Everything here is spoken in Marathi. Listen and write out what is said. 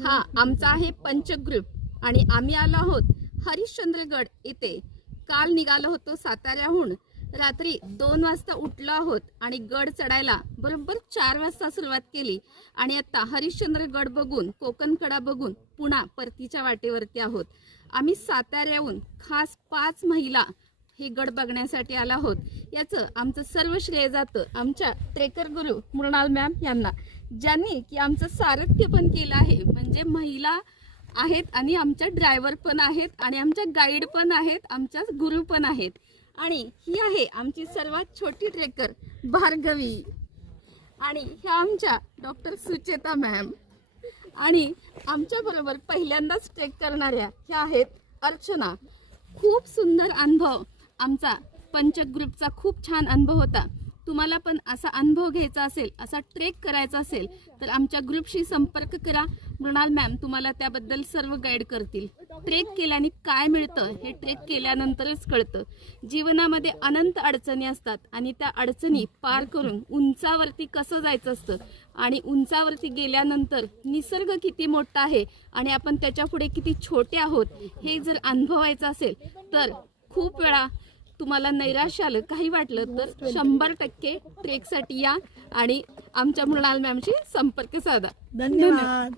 हा आमचा आहे पंचग्रुप आणि आम्ही आलो आहोत हरिश्चंद्रगड येथे. काल निघालो होतो साताऱ्याहून. रात्री 2 वाजता उठलो आहोत आणि गड चढायला बरोबर 4 वाजता सुरुवात केली आणि आता हरिश्चंद्रगड बघून कोकणकडा बघून पुन्हा परतीच्या वाटेवरती आहोत. आम्ही साताऱ्याहून खास 5 महिला हे गड बघण्यासाठी आलो आहोत. याचं आमचं सर्व श्रेय जातं आमच्या ट्रेकर गुरु मृणाल मॅम यांना, ज्यांनी की आमचं सारथ्य पण केलं आहे. म्हणजे महिला आहेत आणि आमच्या ड्रायव्हर पण आहेत आणि आमच्या गाईड पण आहेत, आमच्या गुरु पण आहेत. आणि ही आहे आमची सर्वात छोटी ट्रेकर भार्गवी आणि ह्या आमच्या डॉक्टर सुचेता मॅम आणि आमच्या बरोबर पहिल्यांदाच ट्रेक करणाऱ्या ह्या आहेत अर्चना. खूप सुंदर अनुभव आमचा पंचग्रुपचा, खूप छान अनुभव होता. तुम्हाला पण असा अनुभव घ्यायचा असेल, असा ट्रेक करायचा असेल तर आमच्या ग्रुपशी संपर्क करा. मृणाल मॅम तुम्हाला त्याबद्दल सर्व गाईड करतील. ट्रेक केल्याने काय मिळतं हे ट्रेक केल्यानंतरच कळतं. जीवनामध्ये अनंत अडचणी असतात आणि त्या अडचणी पार करून उंचावरती कसं जायचं असतं आणि उंचावरती गेल्यानंतर निसर्ग किती मोठा आहे आणि आपण त्याच्या पुढे किती छोटे आहोत हे जर अनुभवायचं असेल तर खूप वेळा तुम्हाला नैराश्य आलं, काही वाटलं तर 100% ट्रेकसाठी या आणि आमच्या मृणाल मॅमशी संपर्क साधा. धन्यवाद.